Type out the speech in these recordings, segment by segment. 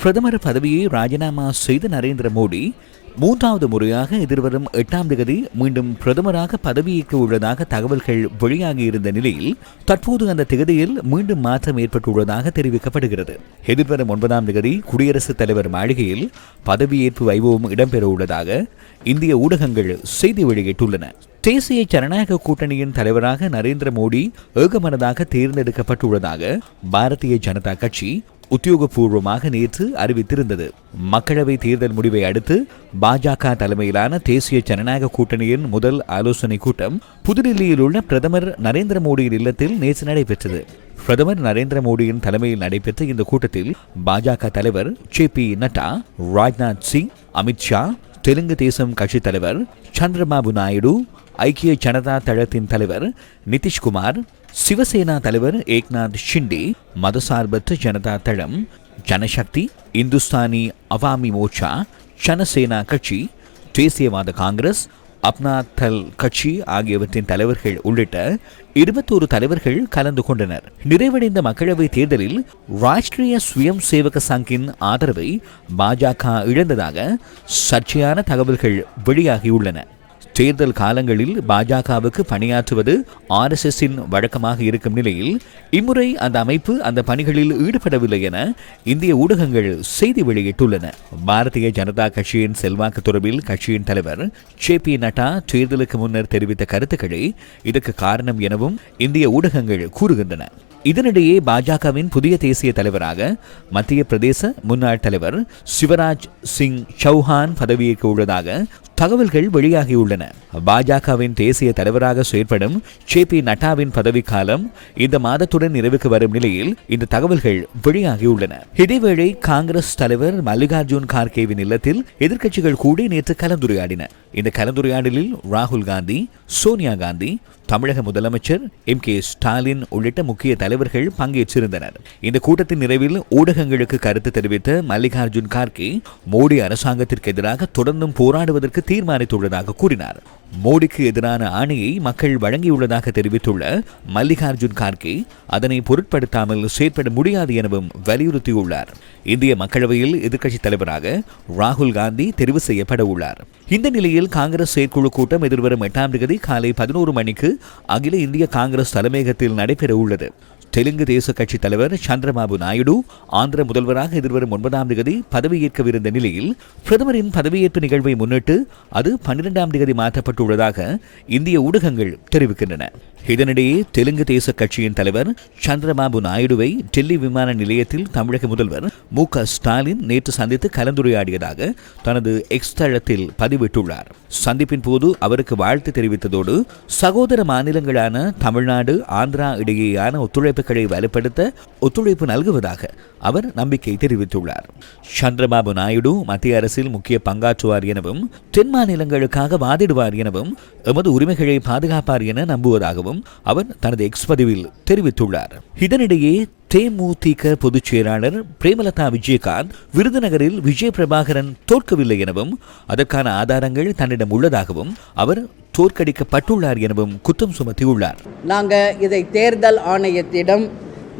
பிரதமர் பதவியை ராஜினாமா செய்த நரேந்திர மோடி மூன்றாவது முறையாக எதிர்வரும் எட்டாம் தேதி மீண்டும் பிரதமராக பதவியேற்க உள்ளதாக தகவல்கள் வெளியாகி இருந்த நிலையில் தற்போது அந்த திகதியில் மீண்டும் மாற்றம் ஏற்பட்டுள்ளதாக தெரிவிக்கப்படுகிறது. எதிர்வரும் ஒன்பதாம் தேதி குடியரசுத் தலைவர் மாளிகையில் பதவியேற்பு வைபவம் இடம்பெற உள்ளதாக இந்திய ஊடகங்கள் செய்தி வெளியிட்டுள்ளன. தேசிய ஜனநாயக கூட்டணியின் தலைவராக நரேந்திர மோடி ஏகமனதாக தேர்ந்தெடுக்கப்பட்டுள்ளதாக பாரதிய ஜனதா கட்சி உத்தியோகபூர்வமாக நேற்று அறிவித்திருந்தது. மக்களவை தேர்தல் முடிவை அடுத்து பாஜக தலைமையிலான தேசிய ஜனநாயக கூட்டணியின் முதல் ஆலோசனை கூட்டம் புதுடில்லியில் உள்ள பிரதமர் நரேந்திர மோடியின் இல்லத்தில் நேற்று நடைபெற்றது. பிரதமர் நரேந்திர மோடியின் தலைமையில் நடைபெற்ற இந்த கூட்டத்தில் பாஜக தலைவர் ஜே பி நட்டா ராஜ்நாத் சிங் அமித்ஷா தெலுங்கு தேசம் கட்சித் தலைவர் சந்திரபாபு நாயுடு ஐக்கிய ஜனதா தளத்தின் தலைவர் நிதிஷ்குமார் சிவசேனா தலைவர் ஏக்நாத் ஷிண்டே மதசார்பற்ற ஜனதா தளம் ஜனசக்தி இந்துஸ்தானி அவாமி மோர்ச்சா ஜனசேனா கட்சி தேசியவாத காங்கிரஸ் அப்னா தல் கட்சி ஆகியவற்றின் தலைவர்கள் உள்ளிட்ட இருபத்தோரு தலைவர்கள் கலந்து கொண்டனர். நிறைவடைந்த மக்களவைத் தேர்தலில் ராஷ்டிரிய சுயம் சேவக சங்கின் ஆதரவை பாஜக இழந்ததாக சர்ச்சையான தகவல்கள் வெளியாகியுள்ளன. தேர்தல் காலங்களில் பாஜகவுக்கு பணியாற்றுவது ஆர்எஸ்எஸ்ஸின் வழக்கமாக இருக்கும் நிலையில் இம்முறை அந்த அமைப்பு அந்த பணிகளில் ஈடுபடவில்லை என இந்திய ஊடகங்கள் செய்தி வெளியிட்டுள்ளன. பாரதிய ஜனதா கட்சியின் செல்வாக்கு தொடர்பில் கட்சியின் தலைவர் ஜே பி நட்டா தேர்தலுக்கு முன்னர் தெரிவித்த கருத்துக்களே இதற்கு காரணம் எனவும் இந்திய ஊடகங்கள் கூறுகின்றன. இதனிடையே பாஜகவின் புதிய தேசிய தலைவராக மத்திய பிரதேச முன்னாள் தலைவர் சிவராஜ் சிங் சௌஹான் பதவியேற்க உள்ளதாக தகவல்கள் வெளியாகியுள்ளன. பாஜகவின் தேசிய தலைவராக செயற்படும் ஜே பி நட்டாவின் பதவிக்காலம் இந்த மாதத்துடன் நிறைவுக்கு வரும் நிலையில் இந்த தகவல்கள் வெளியாகியுள்ளன. இதேவேளை காங்கிரஸ் தலைவர் மல்லிகார்ஜுன் கார்கேவின் இல்லத்தில் எதிர்க்கட்சிகள் கூடி நேற்று கலந்துரையாடின. இந்த கலந்துரையாடலில் ராகுல் காந்தி சோனியா காந்தி தமிழக முதலமைச்சர் எம் கே ஸ்டாலின் உள்ளிட்ட முக்கிய தலைவர்கள் பங்கேற்றிருந்தனர். இந்த கூட்டத்தின் நிறைவில் ஊடகங்களுக்கு கருத்து தெரிவித்த மல்லிகார்ஜுன் கார்கே மோடி அரசாங்கத்திற்கு எதிராக தொடர்ந்தும் போராடுவதற்கு தீர்மானித்துள்ளதாக கூறினார். மோடிக்கு எதிரான ஆணையை மக்கள் வழங்கியுள்ளதாக தெரிவித்துள்ள மல்லிகார்ஜுன் கார்கே அதனை பொருட்படுத்தாமல் செயற்பட முடியாது எனவும் வலியுறுத்தியுள்ளார். இந்திய மக்களவையில் எதிர்க்கட்சித் தலைவராக ராகுல் காந்தி தெரிவு செய்யப்பட உள்ளார். இந்த நிலையில் காங்கிரஸ் செயற்குழு கூட்டம் எதிர்வரும் எட்டாம் தேதி காலை பதினோரு மணிக்கு அகில இந்திய காங்கிரஸ் தலைமையகத்தில் நடைபெற உள்ளது. தெலுங்கு தேச கட்சி தலைவர் சந்திரபாபு நாயுடு ஆந்திர முதல்வராக எதிர்வரும் ஒன்பதாம் தேதி பதவியேற்கவிருந்த நிலையில் பிரதமரின் பதவியேற்பு நிகழ்வை முன்னிட்டு அது பன்னிரெண்டாம் தேதி மாற்றப்பட்டுள்ளதாக இந்திய ஊடகங்கள் தெரிவிக்கின்றன. இதனிடையே தெலுங்கு தேச கட்சியின் தலைவர் சந்திரபாபு நாயுடுவை டெல்லி விமான நிலையத்தில் தமிழக முதல்வர் மு க ஸ்டாலின் நேற்று சந்தித்து கலந்துரையாடியதாக தனது எக்ஸ் தளத்தில் பதிவிட்டுள்ளார். சந்திப்பின் போது அவருக்கு வாழ்த்து தெரிவித்ததோடு சகோதர மாநிலங்களான தமிழ்நாடு ஆந்திரா இடையேயான ஒத்துழைப்புகளை வலுப்படுத்த ஒத்துழைப்பு நல்குவதாக அவர் நம்பிக்கை தெரிவித்துள்ளார். சந்திரபாபு நாயுடு மத்திய அரசில் முக்கிய பங்காற்றுவார் எனவும் தென் மாநிலங்களுக்காக வாதிடுவார் எனவும் எமது உரிமைகளை பாதுகாப்பார் என நம்புவதாகவும் அவர் தனது எக்ஸ் பதிவில் தெரிவித்துள்ளார். இதனிடையே தேமுதிக பொதுச் செயலாளர் பிரேமலதா விஜயகாந்த் விருதுநகரில் விஜய் பிரபாகரன் தோற்கவில்லை எனவும் அதற்கான ஆதாரங்கள் தன்னிடம் உள்ளதாகவும் அவர் தோற்கடிக்கப்பட்டுள்ளார் எனவும் குற்றம் சுமத்தியுள்ளார். நாங்கள் இதை தேர்தல் ஆணையத்திடம்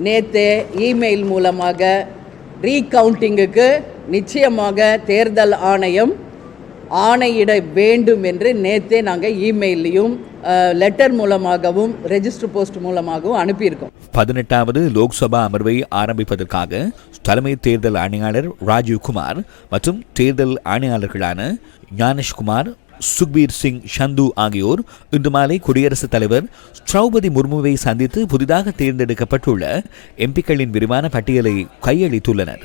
நேத்தே இமெயில் மூலமாக ரீகவுண்டிங்குக்கு நிச்சயமாக தேர்தல் ஆணையம் ஆணையிட வேண்டும் என்று நேற்றே நாங்கள் இமெயிலையும் லெட்டர் மூலமாகவும் ரெஜிஸ்டர் போஸ்ட் மூலமாகவும் அனுப்பியிருக்கோம். பதினெட்டாவது லோக்சபா அமர்வை ஆரம்பிப்பதற்காக தலைமை தேர்தல் ஆணையாளர் ராஜீவ் குமார் மற்றும் தேர்தல் ஆணையாளர்களான ஞானேஷ்குமார் சுக்பீர் சிங் சந்து ஆகியோர் இன்று மாலை குடியரசுத் தலைவர் திரௌபதி முர்முவை சந்தித்து புதிதாக தேர்ந்தெடுக்கப்பட்டுள்ள எம்பிக்களின் விரிவான பட்டியலை கையளித்துள்ளனர்.